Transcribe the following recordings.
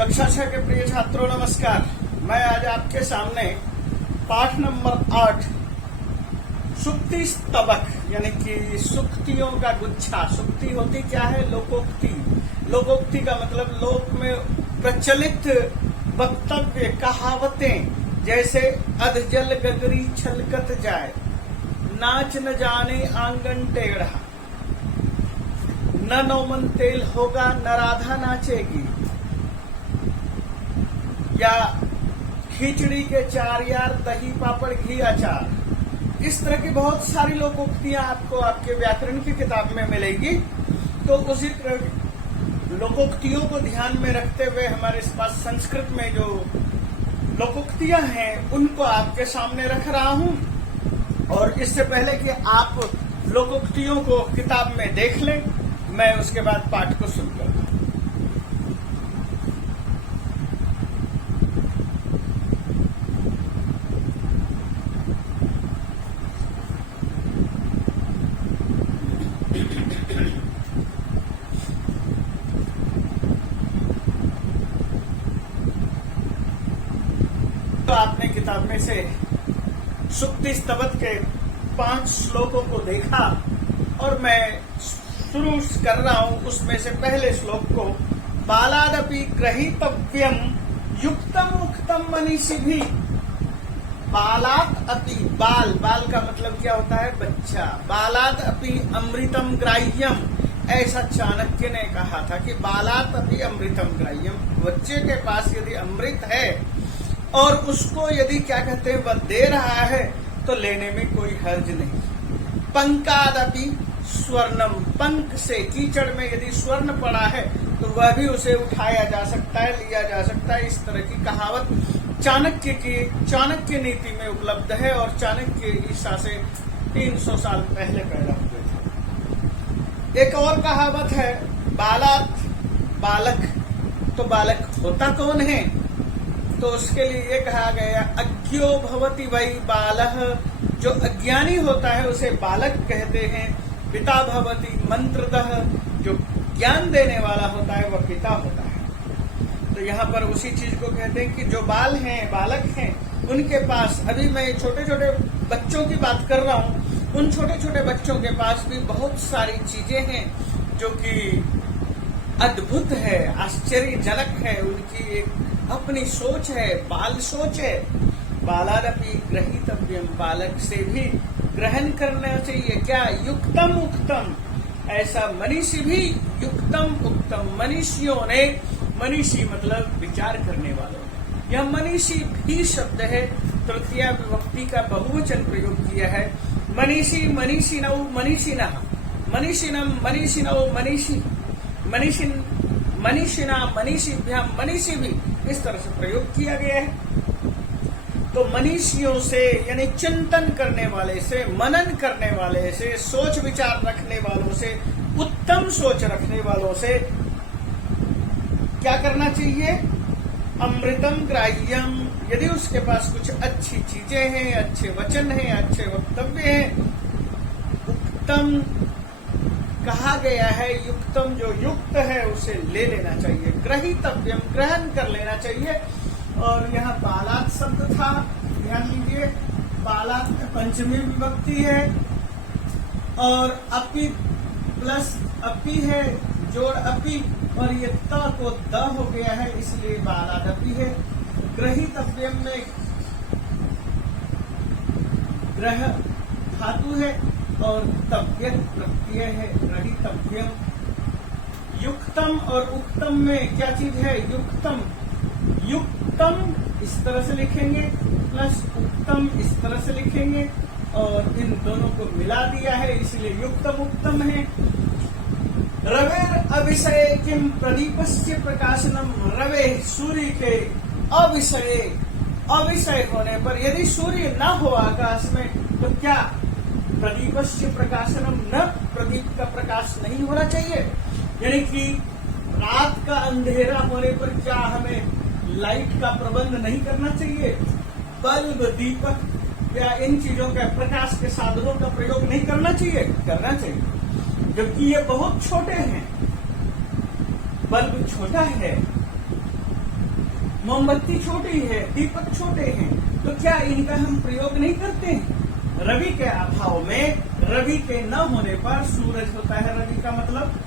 कक्षा 6 के प्रिय छात्रों नमस्कार। मैं आज आपके सामने पाठ नंबर 8 सुक्ति स्तबक यानी कि सुक्तियों का गुच्छा। सुक्ति होती क्या है? लोकोक्ति। लोकोक्ति का मतलब लोक में प्रचलित वक्तव्य, कहावतें, जैसे अधजल गगरी छलकत जाए, नाच न जाने आंगन टेढ़ा, न नौमन तेल होगा न राधा नाचेगी, या खिचड़ी के चार यार दही पापड़ घी अचार। इस तरह की बहुत सारी लोकोक्तियां आपको आपके व्याकरण की किताब में मिलेगी। तो उसी तरह लोकोक्तियों को ध्यान में रखते हुए हमारे पास संस्कृत में जो लोकोक्तियां हैं उनको आपके सामने रख रहा हूं। और इससे पहले कि आप लोकोक्तियों को किताब में देख लें, मैं उसके बाद पाठ को शुरू करूं। तो आपने किताब में से सुक्ति स्तबक के 5 श्लोकों को देखा और मैं शुरू कर रहा हूं उसमें से पहले श्लोक को। बालादपि ग्रहीतव्यम युक्तम उक्तम मनीषिभिः। बालात अपि, बाल, बाल का मतलब क्या होता है? बच्चा। बालात अपि अमृतम ग्राह्यम, ऐसा चाणक्य ने कहा था कि बालात अपि अमृतम ग्राह्यम। बच्चे के पास यदि अमृत है और उसको यदि क्या कहते हैं वह दे रहा है तो लेने में कोई हर्ज नहीं। पंकादपि स्वर्णम, पंक से, कीचड़ में यदि स्वर्ण पड़ा है तो वह भी उसे उठाया जा सकता है, लिया जा सकता है। इस तरह की कहावत चाणक्य नीति में उपलब्ध है और चाणक्य ईसा से 300 साल पहले पैदा हुए थे। एक और कहावत है बालात, बालक। तो बालक होता कौन है? तो उसके लिए ये कहा गया अज्ञो भवति वै बालः, जो अज्ञानी होता है उसे बालक कहते हैं। पिता भवति मंत्रदः, जो ज्ञान देने वाला होता है वह पिता होता है। तो यहाँ पर उसी चीज को कहते हैं कि जो बाल हैं, बालक हैं, उनके पास, अभी मैं छोटे छोटे बच्चों की बात कर रहा हूँ, उन छोटे छोटे बच्चों के पास भी बहुत सारी चीजें हैं जो कि अद्भुत है, आश्चर्यजनक है। उनकी एक अपनी सोच है, बाल सोच है। बालादपि ग्रहीतव्यम, बालक से भी ग्रहण करना चाहिए। क्या? युक्तम उक्तम, ऐसा मनीषी भी युक्तम उक्तम, मनीषियों ने, मनीषी मतलब विचार करने वालों ने। यह मनीषी भी शब्द है, तृतीया विभक्ति का बहुवचन प्रयोग किया है। मनीषी, मनीषिनौ, मनीषिनः, मनीषिनम, मनीषिनौ, मनीषी, मनीषिन, मनीषिना, मनीषिभ्याम, मनीषी भी, इस तरह से प्रयोग किया गया है। तो मनीषियों से यानी चिंतन करने वाले से, मनन करने वाले से, सोच विचार रखने वालों से, उत्तम सोच रखने वालों से क्या करना चाहिए? अमृतम ग्राह्यम, यदि उसके पास कुछ अच्छी चीजें हैं, अच्छे वचन हैं, अच्छे वक्तव्य हैं, उक्तम कहा गया है, युक्तम जो युक्त है उसे ले लेना चाहिए। ग्रहीतव्यम, ग्रहण कर लेना चाहिए। और यहाँ बालात शब्द था, ध्यान लीजिए, बालात पंचमी विभक्ति है और अपि प्लस अपि है, जोड़ अपि, और ये त को द हो गया है, इसलिए बालादपि है। ग्रहीतव्यम में ग्रह धातु है और तव्यक प्रत्यय है, ग्रहीतव्यम। युक्तम और उक्तम में क्या चीज है? युक्तम, युक्तम इस तरह से लिखेंगे, प्लस उक्तम इस तरह से लिखेंगे, और इन दोनों को मिला दिया है, इसलिए युक्तम उक्तम है। रवेर अविषय किम प्रदीपस्य प्रकाशनम, रवे, सूर्य के, अविषय, अविषय होने पर, यदि सूर्य न हो आकाश में तो क्या? प्रदीपस्य प्रकाशनम, न, प्रदीप का प्रकाश नहीं होना चाहिए। यानी कि रात का अंधेरा होने पर क्या हमें लाइट का प्रबंध नहीं करना चाहिए? बल्ब, दीपक या इन चीजों का, प्रकाश के साधनों का प्रयोग नहीं करना चाहिए? करना चाहिए, जबकि ये बहुत छोटे हैं। बल्ब छोटा है मोमबत्ती छोटी है, दीपक छोटे हैं, तो क्या इनका हम प्रयोग नहीं करते हैं? रवि के अभाव में, रवि के न होने पर सूरज होता है। रवि का मतलब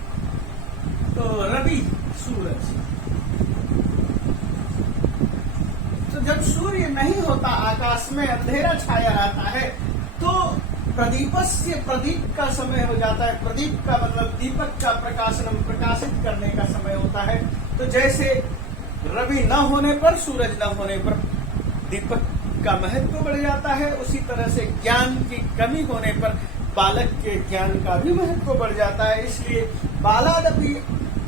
तो रवि सूरज। तो जब सूर्य नहीं होता, आकाश में अंधेरा छाया रहता है, तो प्रदीपस्य, प्रदीप का समय हो जाता है। प्रदीप का मतलब दीपक का प्रकाशनम, प्रकाशित करने का समय होता है। तो जैसे रवि न होने पर, सूरज न होने पर दीपक का महत्व बढ़ जाता है, उसी तरह से ज्ञान की कमी होने पर बालक के ज्ञान का भी महत्व बढ़ जाता है। इसलिए बालादपि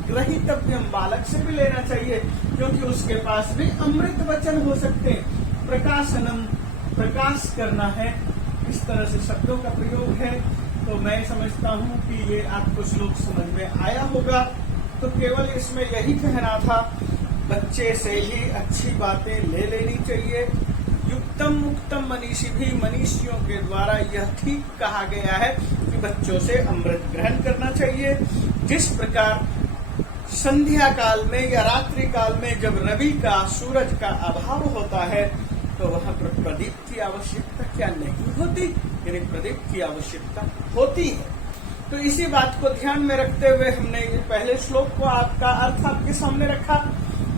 ग्रहीतव्यम, बालक से भी लेना चाहिए, क्योंकि उसके पास भी अमृत वचन हो सकते हैं। प्रकाशनम, प्रकाश करना है, इस तरह से शब्दों का प्रयोग है। तो मैं समझता हूँ कि ये आपको श्लोक समझ में आया होगा। तो केवल इसमें यही कहना था, बच्चे से ही अच्छी बातें ले लेनी चाहिए। युक्तम मुक्तम मनीषी भी, मनीषियों के द्वारा यह ठीक कहा गया है कि बच्चों से अमृत ग्रहण करना चाहिए। जिस प्रकार संध्या काल में या रात्रि काल में जब रवि का, सूरज का अभाव होता है, तो वहां पर प्रदीप की आवश्यकता क्या नहीं होती, यानी प्रदीप की आवश्यकता होती है। तो इसी बात को ध्यान में रखते हुए हमने पहले श्लोक को, आपका अर्थ आपके सामने रखा।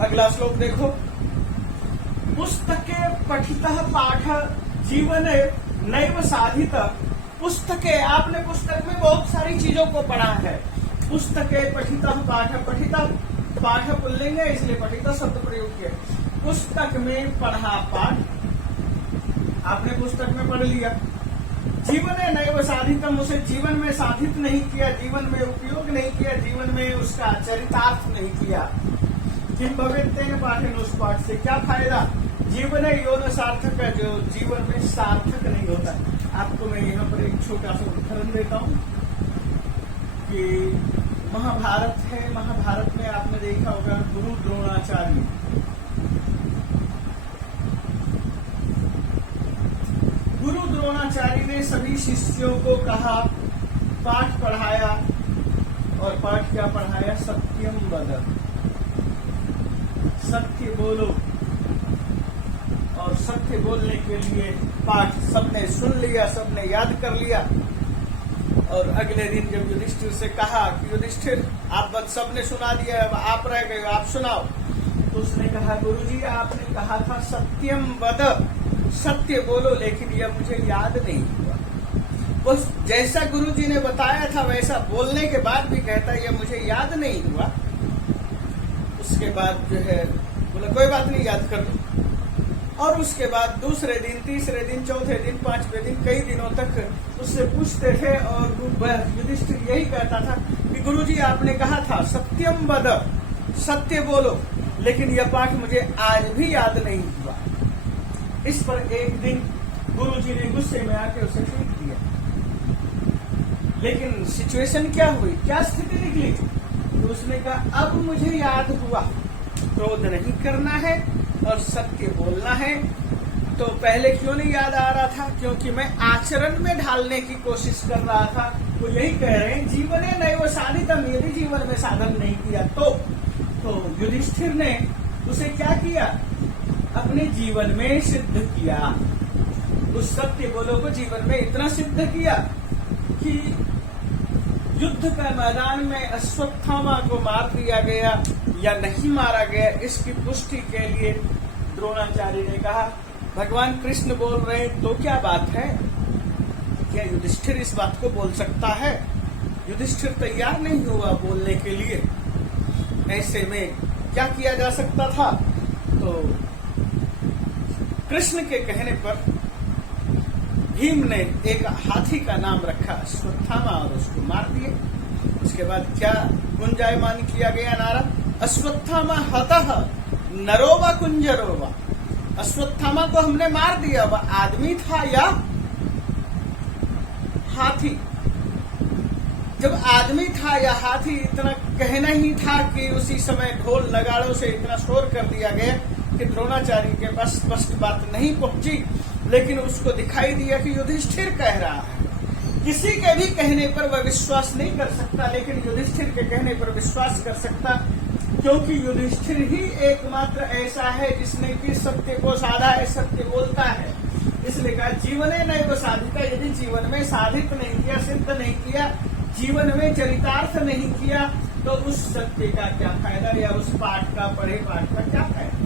अगला श्लोक देखो, पुस्तके पठितः पाठ जीवने नैव साधित। पुस्तके, आपने पुस्तक में बहुत सारी चीजों को पढ़ा है। पुस्तके पठितः पाठ, पठिता पाठ पुल्लिंग है, इसलिए पठिता शब्द प्रयोग किया। पुस्तक में पढ़ा पाठ, आपने पुस्तक में पढ़ लिया। जीवने नैव साधितम, उसे जीवन में साधित नहीं किया, जीवन में उपयोग नहीं किया, जीवन में उसका चरितार्थ नहीं किया। किम भवेत् तेन पाठेन, उस पाठ से क्या फायदा? जीवन यौन सार्थक है, जो जीवन में सार्थक नहीं होता। आपको मैं यहाँ पर एक छोटा सा उदाहरण देता हूँ कि महाभारत है, महाभारत में आपने देखा होगा गुरु द्रोणाचार्य, गुरु द्रोणाचार्य ने सभी शिष्यों को कहा, पाठ पढ़ाया, और पाठ क्या पढ़ाया? सत्यम वद, सत्य बोलो। और सत्य बोलने के लिए पाठ सबने सुन लिया, सबने याद कर लिया। और अगले दिन जब युधिष्ठिर से कहा कि युधिष्ठिर, आप बस सबने सुना दिया, अब आप रह गए, आप सुनाओ। तो उसने कहा, गुरुजी आपने कहा था सत्यम वद, सत्य बोलो, लेकिन यह मुझे याद नहीं हुआ। बस जैसा गुरुजी ने बताया था वैसा बोलने के बाद भी कहता है, यह मुझे याद नहीं हुआ। उसके बाद जो है बोला, कोई बात नहीं, याद कर लो। और उसके बाद दूसरे दिन, तीसरे दिन, चौथे दिन, पांचवें दिन, कई दिनों तक उससे पूछते थे, और युधिष्ठिर यही कहता था कि गुरुजी आपने कहा था सत्यम वद, सत्य बोलो, लेकिन यह पाठ मुझे आज भी याद नहीं हुआ। इस पर एक दिन गुरुजी ने गुस्से में आके उसे पीट दिया। लेकिन सिचुएशन क्या हुई, क्या स्थिति निकली? तो उसने कहा, अब मुझे याद हुआ, क्रोध नहीं करना है और सत्य बोलना है। तो पहले क्यों नहीं याद आ रहा था? क्योंकि मैं आचरण में ढालने की कोशिश कर रहा था। वो यही कह रहे हैं, जीवने नैव साधितम, यदि जीवन में साधन नहीं किया तो युधिष्ठिर ने उसे क्या किया? अपने जीवन में सिद्ध किया। उस सत्य बोलो को जीवन में इतना सिद्ध किया कि युद्ध का मैदान में अश्वत्थामा को मार दिया गया या नहीं मारा गया, इसकी पुष्टि के लिए द्रोणाचार्य ने कहा, भगवान कृष्ण बोल रहे हैं तो क्या बात है? क्या युधिष्ठिर इस बात को बोल सकता है? युधिष्ठिर तैयार नहीं हुआ बोलने के लिए। ऐसे में क्या किया जा सकता था? तो कृष्ण के कहने पर भीम ने एक हाथी का नाम रखा अश्वत्थामा और उसको मार दिए। उसके बाद क्या गुंजायमान किया गया नारा, अश्वत्थामा हतः नरोवा कुंजरोवा। अश्वत्थामा को हमने मार दिया, वह आदमी था या हाथी? जब आदमी था या हाथी, इतना कहना ही था कि उसी समय ढोल नगाड़ों से इतना शोर कर दिया गया कि द्रोणाचार्य के पास स्पष्ट बात नहीं पहुंची, लेकिन उसको दिखाई दिया कि युधिष्ठिर कह रहा है। किसी के भी कहने पर वह विश्वास नहीं कर सकता, लेकिन युधिष्ठिर के कहने पर विश्वास कर सकता। क्योंकि युधिष्ठिर ही एकमात्र ऐसा है जिसने कि सत्य को साधा है, सत्य बोलता है। इसलिए कहा जीवने नैव साधिका, यदि जीवन में साधित नहीं किया, सिद्ध नहीं किया, जीवन में चरितार्थ नहीं किया, तो उस सत्य का क्या फायदा, या उस पाठ का, पढ़े पाठ का क्या फायदा।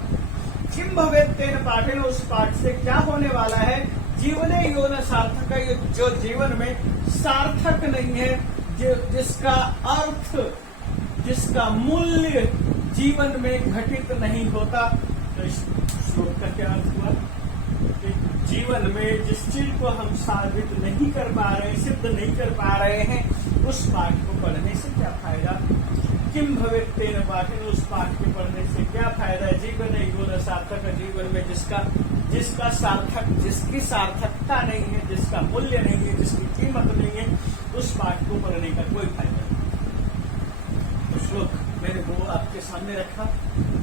किम भवेत् तेन पाठेन, उस पाठ से क्या होने वाला है। जीवने यो न सार्थक, जो जीवन में सार्थक नहीं है, जिसका अर्थ, जिसका मूल्य जीवन में घटित नहीं होता। तो इस श्लोक का क्या अर्थ हुआ कि जीवन में जिस चीज को हम साबित नहीं कर पा रहे, सिद्ध नहीं कर पा रहे हैं, उस पाठ को पढ़ने से क्या फायदा। किम भवेत् तेन पाठेन, उस पाठ के पढ़ने से क्या फायदा। जीवन यो न सार्थक, जीवन में जिसका सार्थक, जिसकी सार्थकता नहीं है, जिसका मूल्य नहीं है, जिसकी कीमत नहीं है, उस पाठ को पढ़ने का कोई फायदा नहीं। तो श्लोक मैंने वो आपके सामने रखा।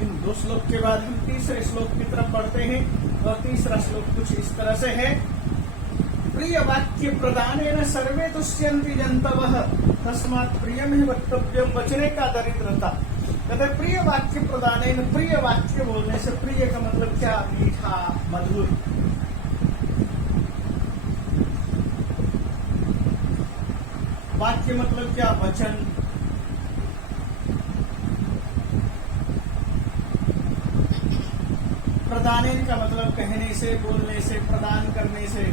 इन 2 श्लोक के बाद हम तीसरे श्लोक की तरफ बढ़ते हैं, और तीसरा श्लोक कुछ इस तरह से है। प्रिय वाक्य प्रदानेन सर्वे तुष्यन्ति जन्तवः, तस्मात् प्रियम ही वक्तव्यम, बचने का दरिद्रता। कहते प्रिय वाक्य प्रदानेन, प्रिय वाक्य बोलने से, प्रिय का मतलब क्या, मीठा, मधुर। वाक्य मतलब क्या, वचन। प्रदानेन का मतलब कहने से, बोलने से, प्रदान करने से।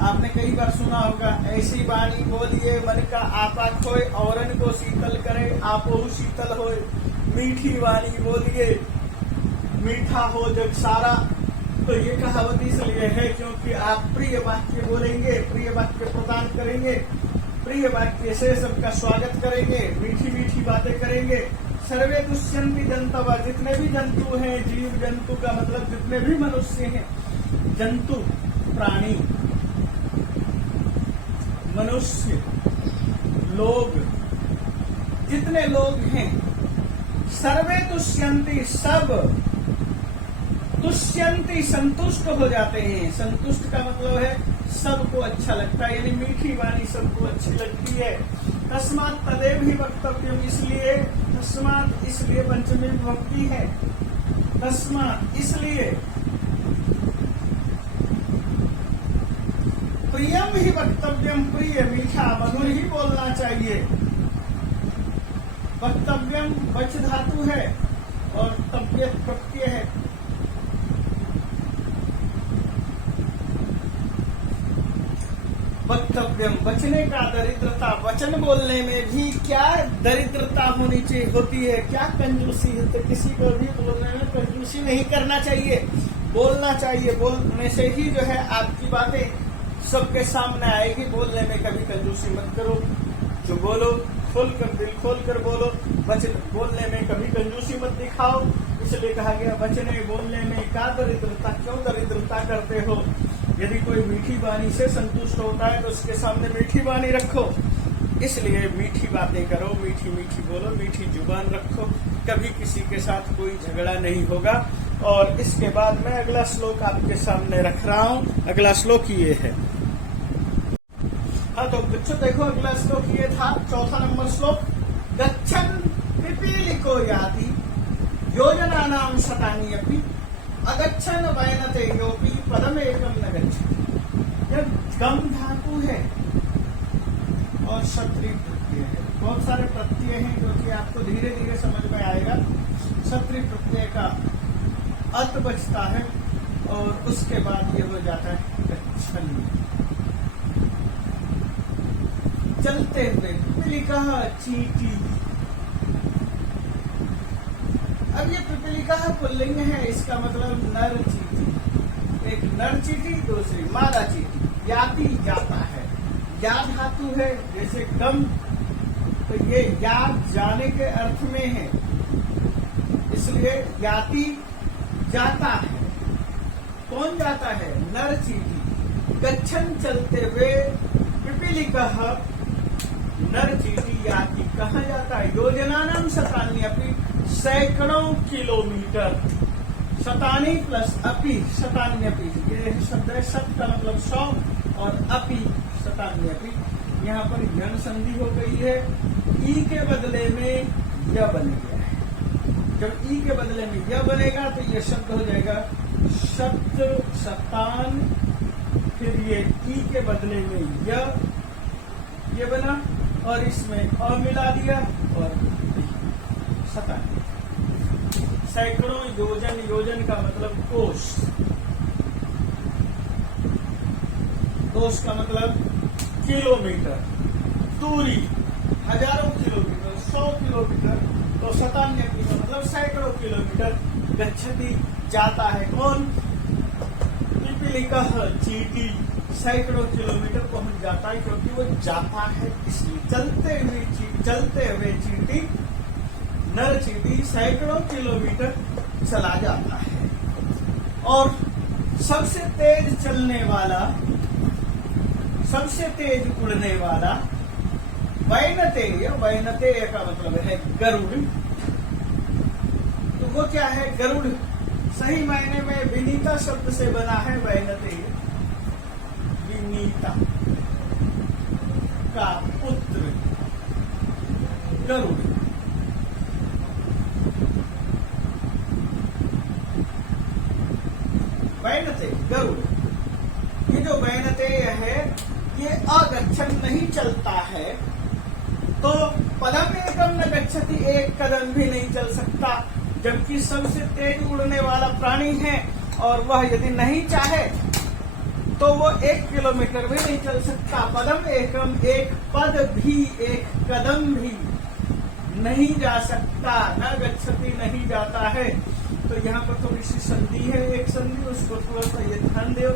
आपने कई बार सुना होगा, ऐसी वाणी बोलिए मन का आपा खोए, औरन को शीतल करे आपो शीतल होए। मीठी वाणी बोलिए, मीठा हो जग सारा। तो ये कहावत इसलिए है क्योंकि आप प्रिय वाक्य बोलेंगे, प्रिय वाक्य प्रदान करेंगे, प्रिय वाक्य से सबका स्वागत करेंगे, मीठी मीठी बातें करेंगे। सर्वे तुष्यन्ति जन्तवः, जितने भी जंतु हैं, जीव जंतु का मतलब जितने भी मनुष्य हैं, जंतु प्राणी, मनुष्य, लोग, जितने लोग हैं, सर्वे तुष्यन्ति, सब तुष्यन्ति, संतुष्ट हो जाते हैं। संतुष्ट का मतलब है सबको अच्छा लगता है, यानी मीठी वाणी सबको अच्छी लगती है। तस्मात् तदेव ही वक्तव्यम, इसलिए, तस्मात् इसलिए पंचमी विभक्ति है, तस्मात् इसलिए, प्रियम ही वक्तव्यम, प्रिय, मीठा, मधुर ही बोलना चाहिए। वक्तव्यम वच धातु है और तव्यत प्रत्यय है। वक्तव्यम, बचने का दरिद्रता, वचन बोलने में भी क्या दरिद्रता होती है, क्या कंजूसी है। तो किसी को भी बोलने में कंजूसी नहीं करना चाहिए, बोलना चाहिए। बोलने से ही जो है आपकी बातें सबके सामने आएगी। बोलने में कभी कंजूसी मत करो, जो बोलो खोलकर, दिल खोलकर बोलो। वचन बोलने में कभी कंजूसी मत दिखाओ, इसलिए कहा गया बचने बोलने में क्या दरिद्रता, क्यों दरिद्रता करते हो। यदि कोई मीठी वाणी से संतुष्ट होता है तो उसके सामने मीठी वाणी रखो। इसलिए मीठी बातें करो, मीठी मीठी बोलो, मीठी जुबान रखो, कभी किसी के साथ कोई झगड़ा नहीं होगा। और इसके बाद मैं अगला श्लोक आपके सामने रख रहा हूँ। अगला श्लोक ये है। हाँ, तो बच्चों देखो, अगला श्लोक ये था, चौथा नंबर श्लोक। गच्छन् पिपीलिको याति योजनानां शतानि अपि अगच्छन् वैनते योपि पदमेकं न गच्छति। यह गम धातु है और क्षत्रिय प्रत्यय है। बहुत सारे प्रत्यय हैं जो कि आपको धीरे धीरे समझ में आएगा। क्षत्रिय प्रत्यय का अर्थ बचता है और उसके बाद ये हो जाता है गच्छन्। चलते हुए, पिपीलिका चींटी। अब ये पिपीलिका पुल्लिंग है, इसका मतलब नर चींटी। एक नर चींटी, दूसरी मादा चींटी। याति जाता है, या धातु है, जैसे गम, तो ये या जाने के अर्थ में है, इसलिए याति जाता है। कौन जाता है, नर चींटी। गच्छन् चलते हुए, पिपीलिका नर चींटी याति कहाँ जाता है, योजनानां शतानि अपि, सैकड़ों किलोमीटर। शतानी प्लस अपि, शतान्यपि, ये शब्द है। शत का मतलब 100 और अपि शतान्यपि यहाँ पर यन संधि हो गई है, ई के बदले में य बन गया है। जब ई के बदले में य बनेगा तो ये शब्द हो जाएगा शत्रु शतान, फिर ये ई के बदले में ये बना और इसमें अ मिला दिया और शतान। सैकड़ों योजन, योजन का मतलब कोष, कोष का मतलब किलोमीटर, दूरी हजारों किलोमीटर, 100 किलोमीटर, तो शतान्य का मतलब सैकड़ों किलोमीटर गच्छति जाता है। कौन? पिपीलिका चींटी सैकड़ों किलोमीटर पहुंच जाता है, क्योंकि वो जाता है इसलिए। चलते हुए चींटी, नर चींटी सैकड़ों किलोमीटर चला जाता है। और सबसे तेज चलने वाला, सबसे तेज उड़ने वाला वैनतेय, वैनतेय का मतलब है गरुड़। तो वो क्या है? गरुड़ सही मायने में विनीता शब्द से बना है वैनतेय, विनीता का पुत्र गरुड़। वैनतेय गरुड़, ये जो वैनतेय है ये अगच्छन नहीं चलता है, तो पदम एकम न गच्छति, एक कदम भी नहीं चल सकता। जबकि सबसे तेज उड़ने वाला प्राणी है और वह यदि नहीं चाहे तो वो 1 किलोमीटर भी नहीं चल सकता। पदम एकम, एक पद भी, एक कदम भी नहीं जा सकता। न गच्छति नहीं जाता है। तो यहाँ पर थोड़ी सी संधि है, एक संधि, उसको थोड़ा सा ये ध्यान दो।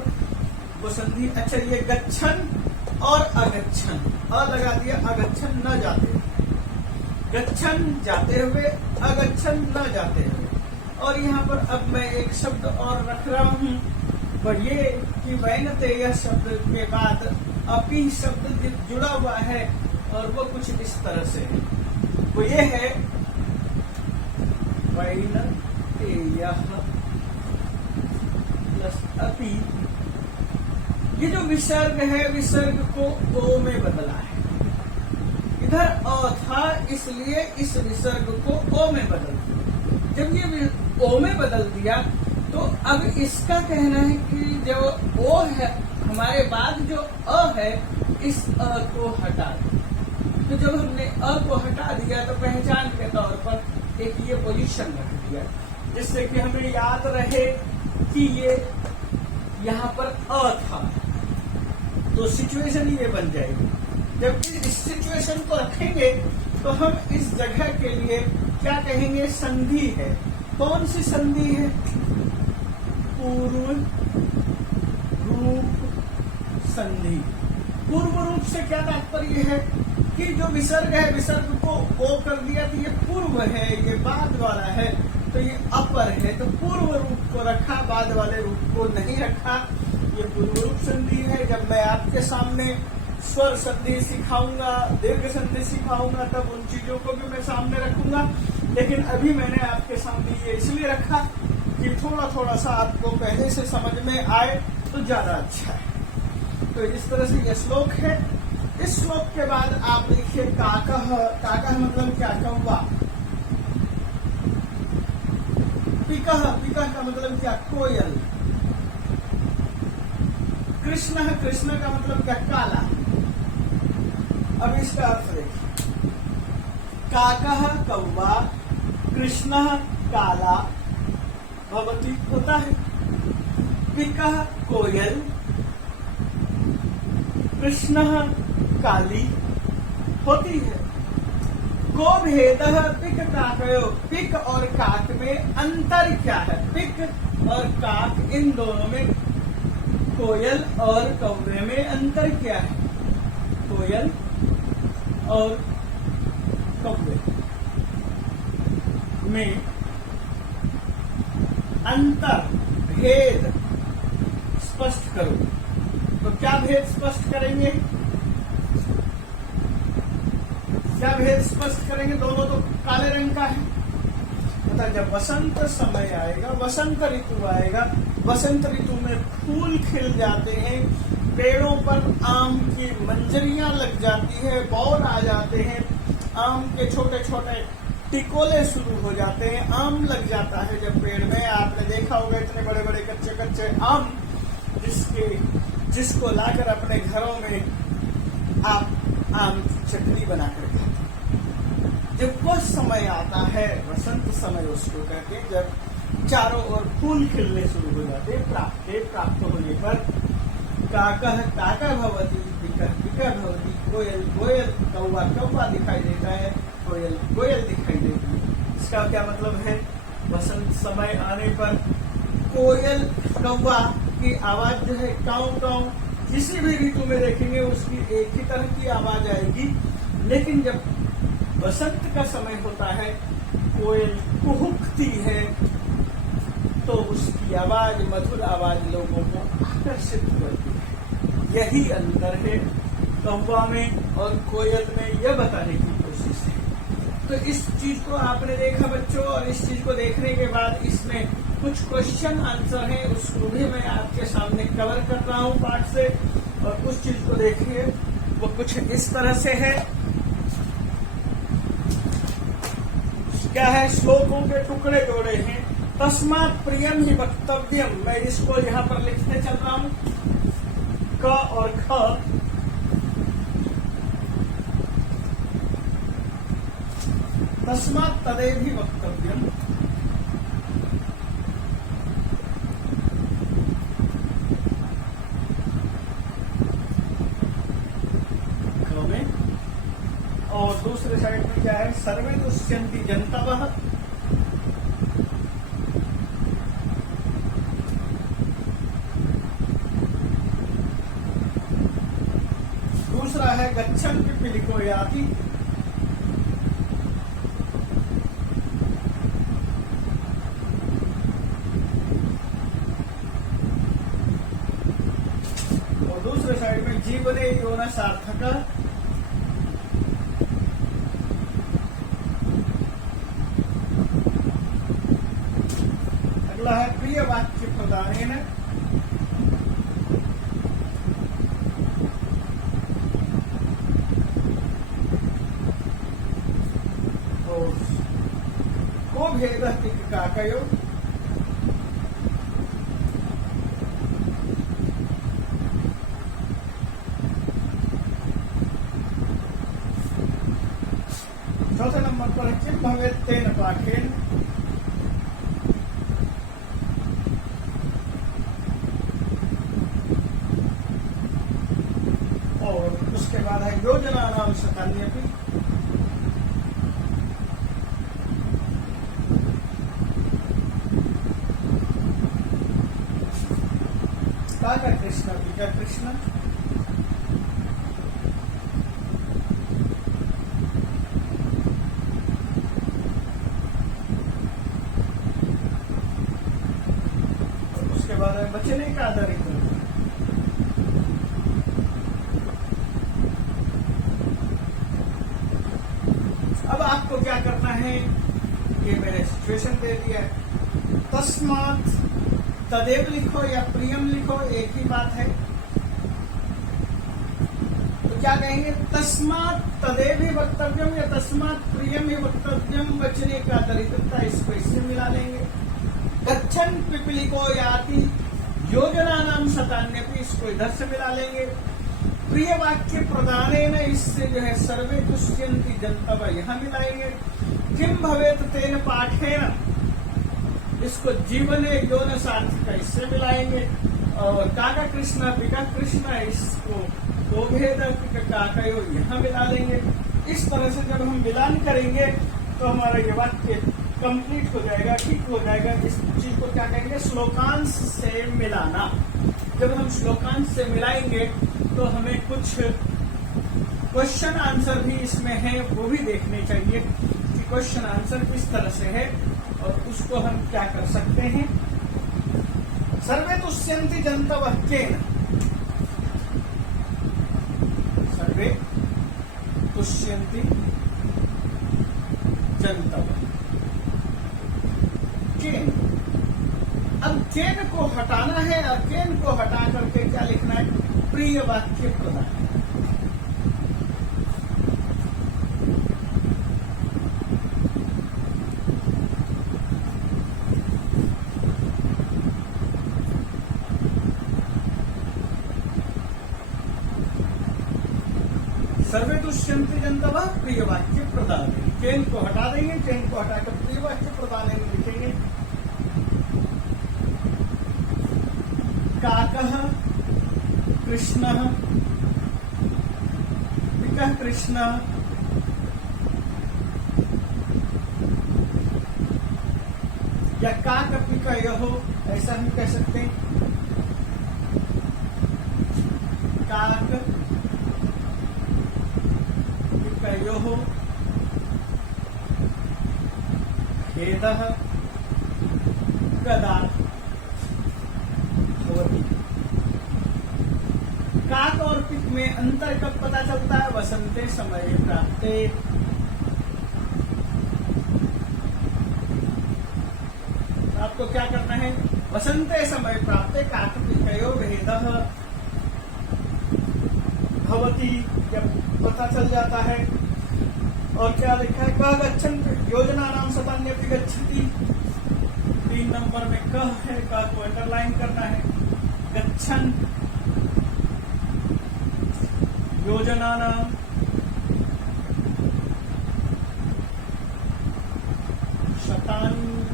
वो संधि, अच्छा ये गच्छन और अगच्छन, अ लगा दिया, अगच्छन न जाते हुए, गच्छन जाते हुए, अगच्छन न जाते हुए। और यहाँ पर अब मैं एक शब्द और रख रहा हूँ, और ये कि वैनतेय शब्द के बाद अपी शब्द जुड़ा हुआ है, और वो कुछ इस तरह से है। वो ये है वैनतेय प्लस अपी। ये जो विसर्ग है, विसर्ग को ओ में बदला है। इधर अ था इसलिए इस विसर्ग को ओ में बदल दिया। जब ये ओ में बदल दिया तो अब इसका कहना है कि जो ओ है हमारे बाद जो अ है, इस अ को हटा दिया। तो जब हमने अ को हटा दिया तो पहचान के तौर पर एक ये पोजीशन रख दिया, जिससे कि हमें याद रहे कि ये यहाँ पर अ था, तो सिचुएशन ये बन जाएगी। जब इस सिचुएशन को रखेंगे तो हम इस जगह के लिए क्या कहेंगे? संधि है। कौन सी संधि है? पूर्व रूप संधि। पूर्व रूप से क्या तात्पर्य है कि जो विसर्ग है, विसर्ग को ओ कर दिया तो ये पूर्व है, ये बाद वाला है, तो ये अपर है, तो पूर्व रूप को रखा, बाद वाले रूप को नहीं रखा। ये पूर्व रूप संधि है। जब मैं आपके सामने स्वर संधि सिखाऊंगा, दीर्घ संधि सिखाऊंगा, तब उन चीजों को भी मैं सामने रखूंगा। लेकिन अभी मैंने आपके सामने ये इसलिए रखा कि थोड़ा थोड़ा सा आपको पहले से समझ में आए तो ज्यादा अच्छा है। तो इस तरह से ये श्लोक है। इस श्लोक के बाद आप देखिए काकः। काकः मतलब क्या? कौवा। पिकः, पिकः का मतलब क्या? कोयल। कृष्ण, कृष्ण का मतलब क्या? काला। अब इसका अर्थ देखिए, काकः कौवा, कृष्ण काला भवती होता है, पिकः कोयल, कृष्ण काली होती है। को भेदः पिक काकयो। पिक और काक में अंतर क्या है? पिक और काक, इन दोनों में, कोयल और कौवे में अंतर क्या है? कोयल और कौवे में अंतर, भेद स्पष्ट करो। तो क्या भेद स्पष्ट करेंगे? क्या भेद स्पष्ट करेंगे? दोनों तो काले रंग का है। मतलब जब वसंत समय आएगा, वसंत ऋतु आएगा, वसंत ऋतु में फूल खिल जाते हैं, पेड़ों पर आम की मंजरियां लग जाती है, बौर आ जाते हैं, आम के छोटे छोटे टिकोले शुरू हो जाते हैं, आम लग जाता है जब पेड़ में। आपने देखा होगा इतने बड़े बड़े कच्चे कच्चे आम जिसको लाकर अपने घरों में आप आम की चटनी बनाकर खाते हैं। जब वह समय आता है, वसंत समय उसको कहते हैं, जब चारों ओर फूल खिलने शुरू हो जाते हैं, प्राप्त होने पर काकः काकः भवति, पिकः पिकः भवति, कोयल कोयल, कौवा कौवा दिखाई देता है, कोयल कोयल दिखाई देती है। इसका क्या मतलब है? वसंत समय आने पर कोयल कौवा की आवाज जो है काऊ काऊ, किसी भी ऋतु में देखेंगे उसकी एक ही तरह की आवाज आएगी, लेकिन जब वसंत का समय होता है, कोयल कुहुकती है तो उसकी आवाज, मधुर आवाज लोगों को आकर्षित करती है। यही अंतर है कौवा में और कोयल में, यह बताने की कोशिश है। तो इस चीज को आपने देखा बच्चों, और इस चीज को देखने के बाद इसमें कुछ क्वेश्चन आंसर हैं, उसको भी मैं आपके सामने कवर कर रहा हूं पाठ से। और उस चीज को देखिए, वो कुछ इस तरह से है। क्या है? श्लोकों के टुकड़े जोड़े हैं। तस्मात् प्रियम ही वक्तव्यम, मैं इसको यहाँ पर लिखते चल रहा हूं, क और ख। तस्मात् तदेव ही वक्तव्यम, क में। और दूसरे साइड में क्या है? सर्वे तुष्यन्ति जन्तवः, दूसरा है गच्छन् पिपीलिको याति, और दूसरे साइड में जीवने यो न सार्थकः, अगला है प्रिय वाक्य प्रदानेन, को भेदः काकयो, चौथे नंबर पर किम भवेत् तेन पाठेन, और उसके बाद है योजनानां सतान्यपि, काका कृष्ण पिका कृष्ण, और उसके बाद है बचने का दरिद्र। अब आपको क्या करना है, ये मैंने सिचुएशन दे दिया है। तस्मात् तदेव लिखो या प्रियम लिखो, एक ही बात है। तो क्या कहेंगे? तस्मात् तदेव ही वक्तव्यम या तस्मात् प्रियम ही वक्तव्यम, बचने का दरिद्रता, इसको इससे मिला लेंगे। गच्छन् पिपीलिको याति, योजनानां सतान्यपि, इसको इधर से मिला लेंगे। प्रिय वाक्य प्रदानेन, इससे जो है सर्वे तुष्यन्ति जन्तवः, यहाँ मिलाएंगे। किम भवेत् तेन पाठेन, इसको जीवने योन सार्थक, इससे मिलाएंगे। और काका कृष्ण पिका कृष्ण, इसको गोभेद काकयो, यहाँ मिला लेंगे। इस तरह से जब हम मिलान करेंगे तो हमारा ये वाक्य कंप्लीट हो जाएगा, ठीक हो जाएगा। इस चीज को क्या कहेंगे? श्लोकांश से मिलाना। जब हम श्लोकांश से मिलाएंगे तो हमें कुछ क्वेश्चन आंसर भी इसमें है, वो भी देखने चाहिए कि क्वेश्चन आंसर किस तरह से है, और उसको हम क्या कर सकते हैं। सर्वे तुष्यन्ति जन्तवः केन, सर्वे तुष्यन्ति जन्तवः केन, अब केन को हटाना है और केन को हटा करके क्या लिखना है, प्रिय वाक्य प्रदान। सर्वे दुष्यंति जंतव प्रिय वाक्य प्रदान। केन को हटा देंगे, केन को हटाकर प्रिय वाक्य प्रदान लिखेंगे। काकः कृष्णः, पिकः कृष्णः, या काक पिक यहो, ऐसा हम कह सकते हैं। काक पिकयोः भेदः कदा भवति। काक और पिक में अंतर कब पता चलता है, वसंते समये प्राप्ते। आपको क्या करना है, वसंते समय प्राप्ते काक पिकयो भेदः भवति, जब पता चल जाता है। और क्या लिखा है, कह गच्छन योजना नाम शतान्यपि गच्छति। 3 नंबर में कह है, कह को अंडरलाइन करना है। गच्छन योजना नाम शतान्यपि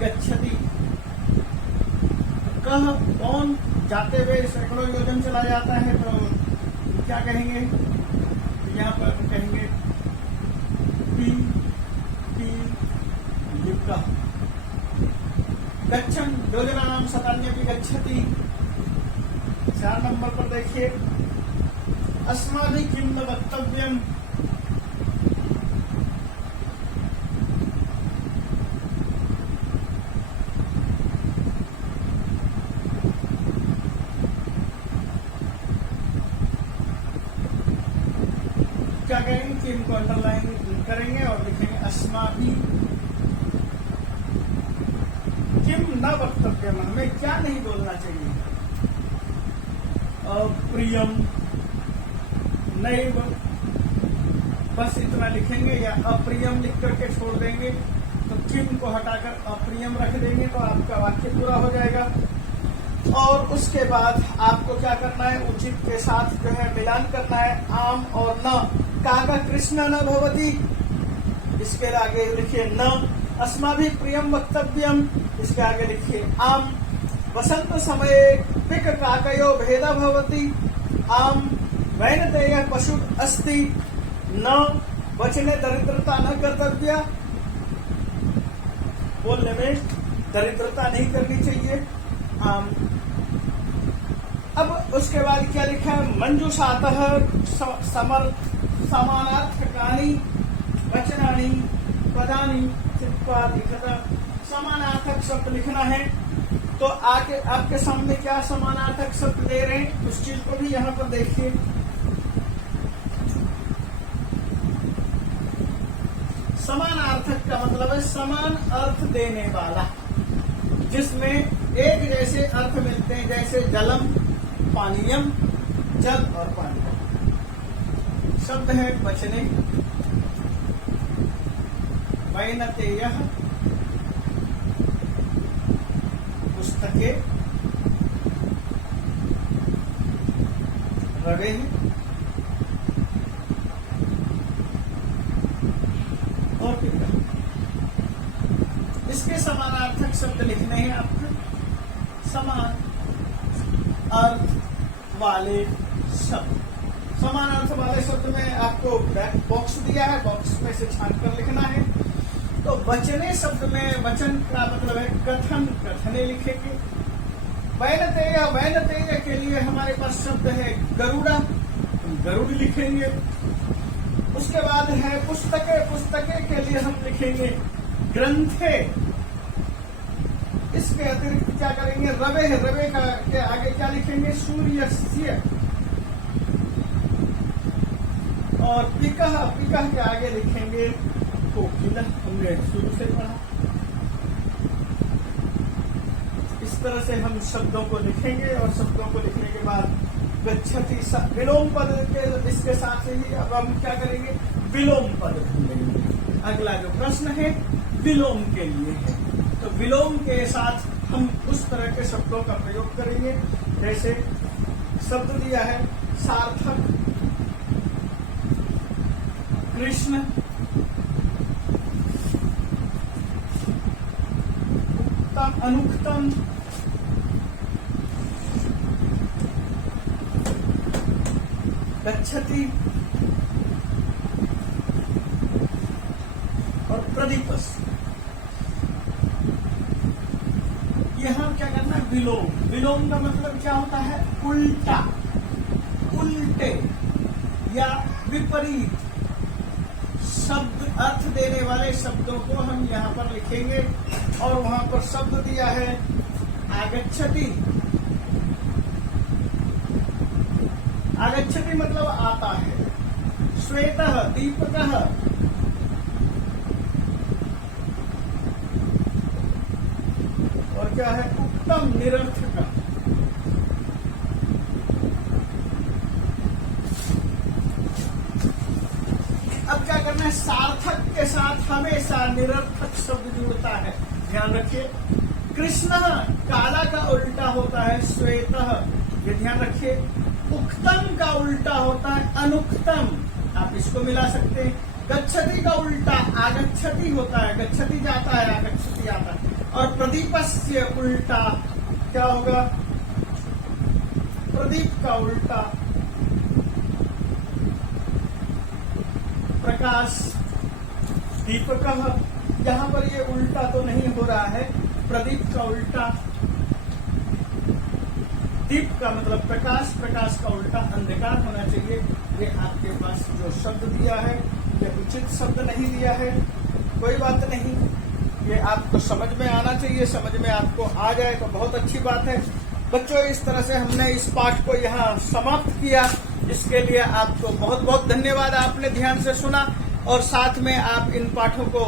गच्छति। कह कौन जाते हुए सैकड़ों योजन चला जाता है, तो क्या कहेंगे, यहाँ पर कहेंगे पी टी युक्ता। गच्छन योजना नाम शतान्यपि गच्छति। 4 नंबर पर देखिए, अस्माभिः किं न वक्तव्यम्। क्या करेंगे कि इनको अंडरलाइन करेंगे और लिखेंगे अस्माभिः किम न वक्तव्यम, हमें क्या नहीं बोलना चाहिए। अप्रियम नैव, बस इतना लिखेंगे, या अप्रियम लिख करके छोड़ देंगे। तो किम को हटाकर अप्रियम रख देंगे तो आपका वाक्य पूरा हो जाएगा। और उसके बाद आपको क्या करना है, उचित के साथ जो है मिलान करना है। आम और न, काका कृष्ण न भवति, इसके आगे लिखिए न। अस्माभिः प्रियम वक्तव्यम, इसके आगे लिखिए आम। वसंत समये पिक काकयो भेद भवति। आम। वैनतेय पशु अस्ति। न, वचने दरिद्रता न कर्तव्या, बोलने में दरिद्रता नहीं करनी चाहिए। आम। अब उसके बाद क्या लिखा है, मंजूषातः समानार्थकानि वचनानि पदानि चित्वा लिखता। समानार्थक शब्द लिखना है, तो आगे आपके सामने क्या समानार्थक शब्द दे रहे हैं, उस चीज को भी यहाँ पर देखिए। समानार्थक का मतलब है समान अर्थ देने वाला, जिसमें एक जैसे अर्थ मिलते हैं, जैसे जलम पानीयम, जल और पानी। शब्द है बचने। वैनतेयः पुस्तके, रवेः और पिता। इसके समानार्थक शब्द लिखने हैं आपको। समान अर्थ वाले शब्द, समान अर्थ वाले शब्द में आपको बॉक्स दिया है, बॉक्स में से छान कर लिखना है। तो वचने शब्द में वचन का मतलब है कथन, कथने लिखेंगे। वैनतेय, वैनतेय के लिए हमारे पास शब्द है गरुड़ा, गरुड़ लिखेंगे। उसके बाद है पुस्तके, पुस्तके के लिए हम लिखेंगे ग्रंथे। इसके अतिरिक्त क्या करेंगे, रवे, रवे का के आगे क्या लिखेंगे, सूर्यस्य। और पिकः, पिकः के आगे लिखेंगे कोकिल, हमने शुरू से पढ़ा। तरह से हम शब्दों को लिखेंगे और शब्दों को लिखने के बाद गच्छति विलोम पद के इसके साथ ही अब हम क्या करेंगे, विलोम पद ढूंढेंगे। अगला जो प्रश्न है विलोम के लिए है, तो विलोम के साथ हम उस तरह के शब्दों का प्रयोग करेंगे। जैसे शब्द दिया है सार्थक, कृष्ण, उक्तम, अनुक्तम, गच्छति और प्रदीपस। यहां क्या करना है, विलोम। विलोम का मतलब क्या होता है, उल्टा, उल्टे या विपरीत शब्द, अर्थ देने वाले शब्दों को हम यहाँ पर लिखेंगे। और वहां पर शब्द दिया है आगच्छति। आगच्छति मतलब आता है। श्वेतः, दीपकः, और क्या है, उत्तम, निरर्थक। अब क्या करना है, सार्थक के साथ हमेशा निरर्थक शब्द जुड़ता है, ध्यान रखिए। कृष्ण काला का उल्टा होता है श्वेतः, ये ध्यान रखिए। उक्तम का उल्टा होता है अनुक्तम, आप इसको मिला सकते हैं। गच्छति का उल्टा आगच्छति होता है, गच्छति जाता है, आगच्छति आता है। और प्रदीपस्य उल्टा क्या होगा, प्रदीप का उल्टा प्रकाश। दीपकः, यहां पर ये उल्टा तो नहीं हो रहा है, प्रदीप का उल्टा दीप का मतलब प्रकाश, प्रकाश का उल्टा अंधकार होना चाहिए। ये आपके पास जो शब्द दिया है ये उचित शब्द नहीं दिया है, कोई बात नहीं, ये आपको समझ में आना चाहिए। समझ में आपको आ जाए तो बहुत अच्छी बात है। बच्चों, इस तरह से हमने इस पाठ को यहाँ समाप्त किया। इसके लिए आपको बहुत बहुत धन्यवाद। आपने ध्यान से सुना और साथ में आप इन पाठों को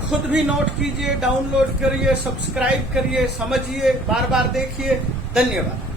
खुद भी नोट कीजिए, डाउनलोड करिए, सब्सक्राइब करिए, समझिए, बार बार देखिए। धन्यवाद।